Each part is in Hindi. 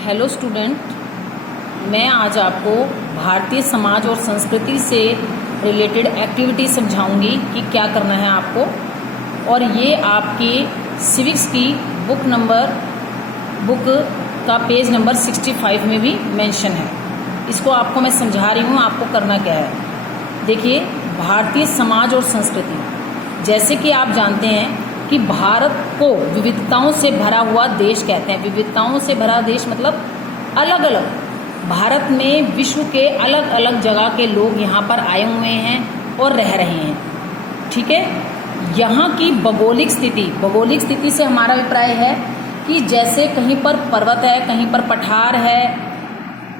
हेलो स्टूडेंट, मैं आज आपको भारतीय समाज और संस्कृति से रिलेटेड एक्टिविटी समझाऊंगी कि क्या करना है आपको। और ये आपके सिविक्स की बुक का पेज नंबर 65 में भी मेंशन है। इसको आपको मैं समझा रही हूँ, आपको करना क्या है। देखिए, भारतीय समाज और संस्कृति, जैसे कि आप जानते हैं कि भारत को विविधताओं से भरा हुआ देश कहते हैं। विविधताओं से भरा देश मतलब अलग अलग, भारत में विश्व के अलग अलग जगह के लोग यहाँ पर आए हुए हैं और रह रहे हैं। ठीक है, यहाँ की भौगोलिक स्थिति से हमारा अभिप्राय है कि जैसे कहीं पर पर्वत है, कहीं पर पठार है,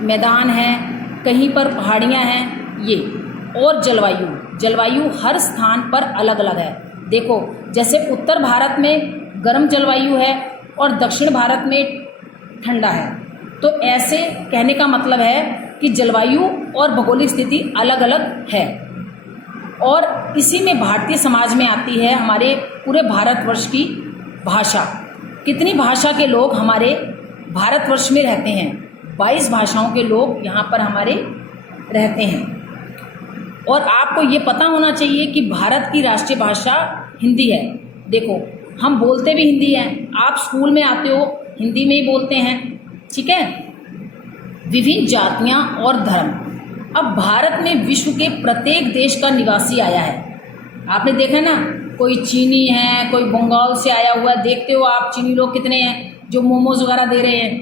मैदान है, कहीं पर पहाड़ियाँ हैं ये। और जलवायु हर स्थान पर अलग अलग है। देखो, जैसे उत्तर भारत में गर्म जलवायु है और दक्षिण भारत में ठंडा है। तो ऐसे कहने का मतलब है कि जलवायु और भौगोलिक स्थिति अलग अलग है। और इसी में भारतीय समाज में आती है हमारे पूरे भारतवर्ष की भाषा। कितनी भाषा के लोग हमारे भारतवर्ष में रहते हैं? 22 भाषाओं के लोग यहाँ पर हमारे रहते हैं। और आपको ये पता होना चाहिए कि भारत की राष्ट्रीय भाषा हिंदी है। देखो, हम बोलते भी हिंदी हैं, आप स्कूल में आते हो हिंदी में ही बोलते हैं। ठीक है, विभिन्न जातियां और धर्म। अब भारत में विश्व के प्रत्येक देश का निवासी आया है। आपने देखा ना, कोई चीनी है, कोई बंगाल से आया हुआ है। देखते हो आप चीनी लोग कितने हैं जो मोमोज वगैरह दे रहे हैं।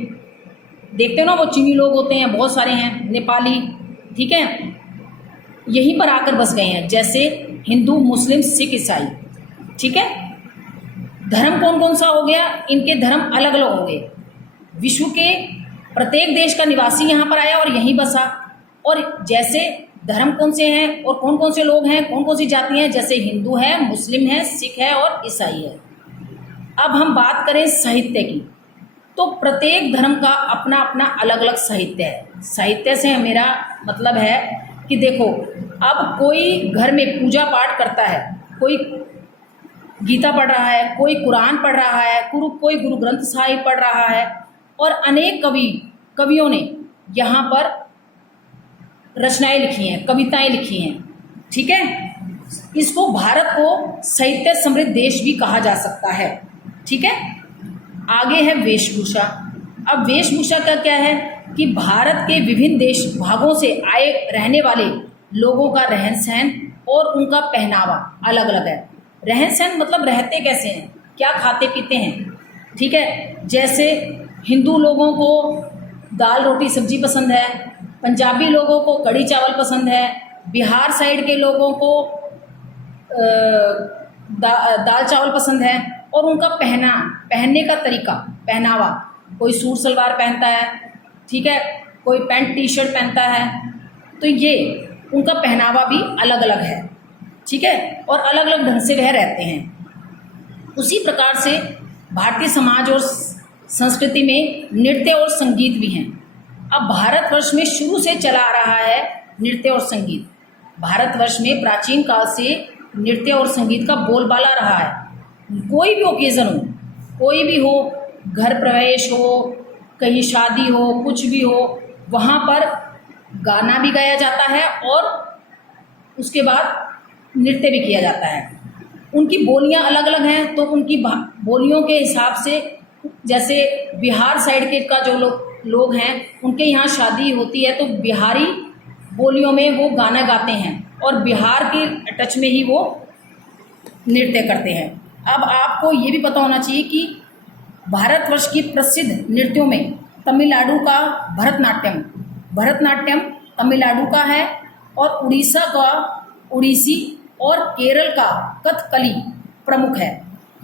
देखते हो ना, वो चीनी लोग होते हैं, बहुत सारे हैं, नेपाली। ठीक है, यहीं पर आकर बस गए हैं, जैसे हिंदू, मुस्लिम, सिख, ईसाई। ठीक है, धर्म कौन कौन सा हो गया? इनके धर्म अलग अलग होंगे। विश्व के प्रत्येक देश का निवासी यहाँ पर आया और यहीं बसा। और जैसे धर्म कौन से हैं और कौन कौन से लोग हैं, कौन कौन सी जाति हैं, जैसे हिंदू है, मुस्लिम है, सिख है और ईसाई है। अब हम बात करें साहित्य की, तो प्रत्येक धर्म का अपना अपना अलग अलग साहित्य है। साहित्य से मेरा मतलब है कि देखो, अब कोई घर में पूजा पाठ करता है, कोई गीता पढ़ रहा है, कोई कुरान पढ़ रहा है, कोई गुरु ग्रंथ साहिब पढ़ रहा है। और अनेक कवियों ने यहाँ पर रचनाएं लिखी हैं, कविताएं लिखी हैं। ठीक है, इसको भारत को साहित्य समृद्ध देश भी कहा जा सकता है। ठीक है, आगे है वेशभूषा। अब वेशभूषा का क्या है कि भारत के विभिन्न देश भागों से आए रहने वाले लोगों का रहन सहन और उनका पहनावा अलग अलग है। रहन सहन मतलब रहते कैसे हैं, क्या खाते पीते हैं। ठीक है, जैसे हिंदू लोगों को दाल रोटी सब्जी पसंद है, पंजाबी लोगों को कढ़ी चावल पसंद है, बिहार साइड के लोगों को दाल चावल पसंद है। और उनका पहनने का तरीका, पहनावा, कोई सूट सलवार पहनता है, ठीक है, कोई पैंट टी शर्ट पहनता है। तो ये उनका पहनावा भी अलग अलग है। ठीक है, और अलग अलग ढंग से वह रहते हैं। उसी प्रकार से भारतीय समाज और संस्कृति में नृत्य और संगीत भी हैं। अब भारतवर्ष में शुरू से चला आ रहा है नृत्य और संगीत। भारतवर्ष में प्राचीन काल से नृत्य और संगीत का बोलबाला रहा है। कोई भी ओकेज़न हो, कोई भी हो, घर प्रवेश हो, कहीं शादी हो, कुछ भी हो, वहाँ पर गाना भी गाया जाता है और उसके बाद नृत्य भी किया जाता है। उनकी बोलियां अलग अलग हैं, तो उनकी बोलियों के हिसाब से, जैसे बिहार साइड के का जो लोग हैं, उनके यहाँ शादी होती है तो बिहारी बोलियों में वो गाना गाते हैं और बिहार के टच में ही वो नृत्य करते हैं। अब आपको ये भी पता होना चाहिए कि भारतवर्ष की प्रसिद्ध नृत्यों में तमिलनाडु का भरतनाट्यम तमिलनाडु का है, और उड़ीसा का उड़ीसी और केरल का कथकली प्रमुख है।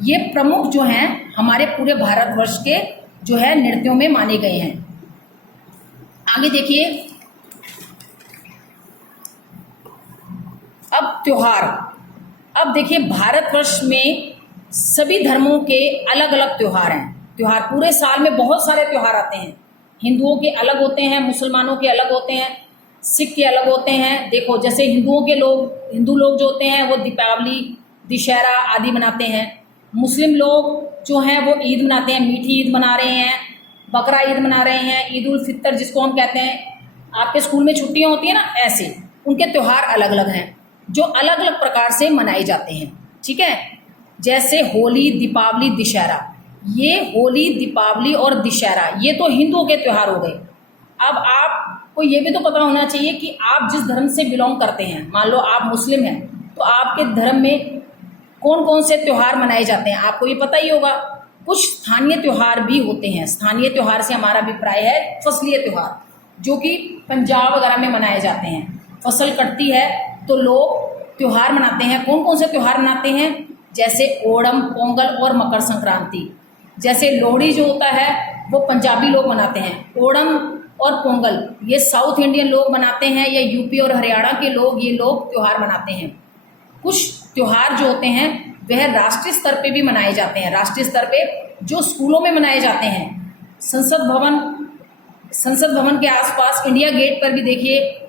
ये प्रमुख जो हैं हमारे पूरे भारतवर्ष के जो है नृत्यों में माने गए हैं। आगे देखिए, अब त्योहार। अब देखिए, भारतवर्ष में सभी धर्मों के अलग अलग त्योहार हैं। त्योहार पूरे साल में बहुत सारे त्योहार आते हैं। हिंदुओं के अलग होते हैं, मुसलमानों के अलग होते हैं, सिख के अलग होते हैं। देखो, जैसे हिंदू लोग जो होते हैं वो दीपावली, दशहरा आदि मनाते हैं। मुस्लिम लोग जो हैं वो ईद मनाते हैं, मीठी ईद मना रहे हैं। बकरा ईद मना रहे हैं, ईद उल फितर जिसको हम कहते हैं, आपके स्कूल में छुट्टियां होती है ना, ऐसे उनके त्यौहार अलग अलग हैं जो अलग अलग प्रकार से मनाए जाते हैं। ठीक है, जैसे होली, दीपावली, दशहरा। ये होली, दीपावली और दशहरा ये तो हिंदुओं के त्यौहार हो गए। अब आपको ये भी तो पता होना चाहिए कि आप जिस धर्म से बिलोंग करते हैं, मान लो आप मुस्लिम हैं, तो आपके धर्म में कौन कौन से त्यौहार मनाए जाते हैं आपको ये पता ही होगा। कुछ स्थानीय त्यौहार भी होते हैं। स्थानीय त्यौहार से हमारा अभिप्राय है फसलीय त्यौहार, जो कि पंजाब वगैरह में मनाए जाते हैं। फसल कटती है तो लोग त्यौहार मनाते हैं। कौन कौन से त्यौहार मनाते हैं? जैसे ओणम, पोंगल और मकर संक्रांति। जैसे लोहड़ी जो होता है वो पंजाबी लोग मनाते हैं। ओणम और पोंगल ये साउथ इंडियन लोग मनाते हैं, या यूपी और हरियाणा के लोग ये लोग त्यौहार मनाते हैं। कुछ त्यौहार जो होते हैं वह राष्ट्रीय स्तर पे भी मनाए जाते हैं। राष्ट्रीय स्तर पे जो स्कूलों में मनाए जाते हैं, संसद भवन के आसपास इंडिया गेट पर भी देखिए,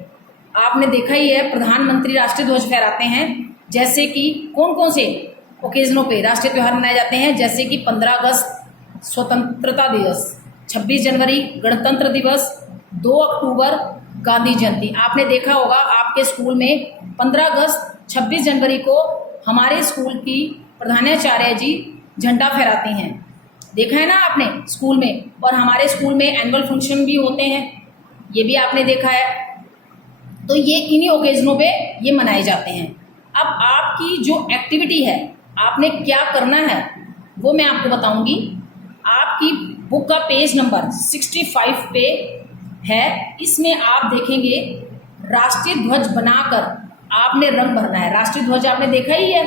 आपने देखा ही है, प्रधानमंत्री राष्ट्रीय ध्वज फहराते हैं। जैसे कि कौन कौन से ओकेजनों पे राष्ट्रीय त्यौहार मनाए जाते हैं, जैसे कि 15 अगस्त स्वतंत्रता दिवस, 26 जनवरी गणतंत्र दिवस, 2 अक्टूबर गांधी जयंती। आपने देखा होगा आपके स्कूल में 15 अगस्त 26 जनवरी को हमारे स्कूल की प्रधानाचार्य जी झंडा फहराती हैं। देखा है ना आपने स्कूल में। और हमारे स्कूल में एनुअल फंक्शन भी होते हैं, ये भी आपने देखा है। तो ये इन्हीं ओकेजनों पे ये मनाए जाते हैं। अब आपकी जो एक्टिविटी है, आपने क्या करना है वो मैं आपको बताऊंगी। आपकी बुक का पेज नंबर 65 पे है। इसमें आप देखेंगे राष्ट्रीय ध्वज बनाकर आपने रंग भरना है। राष्ट्रीय ध्वज आपने देखा ही है,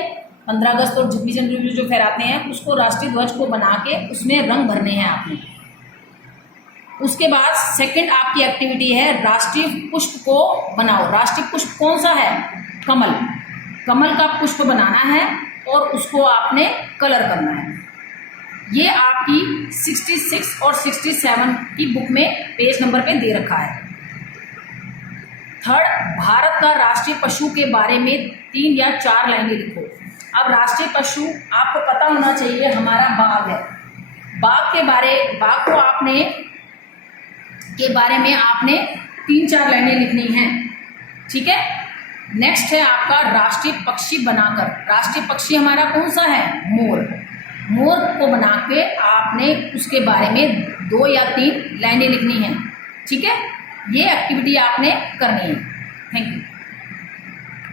15 अगस्त और 26 जनवरी जो फहराते हैं उसको राष्ट्रीय ध्वज को बना के उसमें रंग भरने हैं आपने। उसके बाद सेकंड आपकी एक्टिविटी है राष्ट्रीय पुष्प को बनाओ। राष्ट्रीय पुष्प कौन सा है? कमल। कमल का पुष्प बनाना है और उसको आपने कलर करना है। ये आपकी 66 और 67 की बुक में पेज नंबर पे दे रखा है। थर्ड, भारत का राष्ट्रीय पशु के बारे में 3 या 4 लाइनें लिखो। अब राष्ट्रीय पशु आपको पता होना चाहिए, हमारा बाघ है। बाघ को के बारे में आपने 3-4 लाइनें लिखनी हैं। ठीक है। नेक्स्ट है आपका राष्ट्रीय पक्षी बनाकर। राष्ट्रीय पक्षी हमारा कौन सा है? मोर। मोर को बना के आपने उसके बारे में 2 या 3 लाइनें लिखनी हैं। ठीक है, ये एक्टिविटी आपने करनी है। Thank you.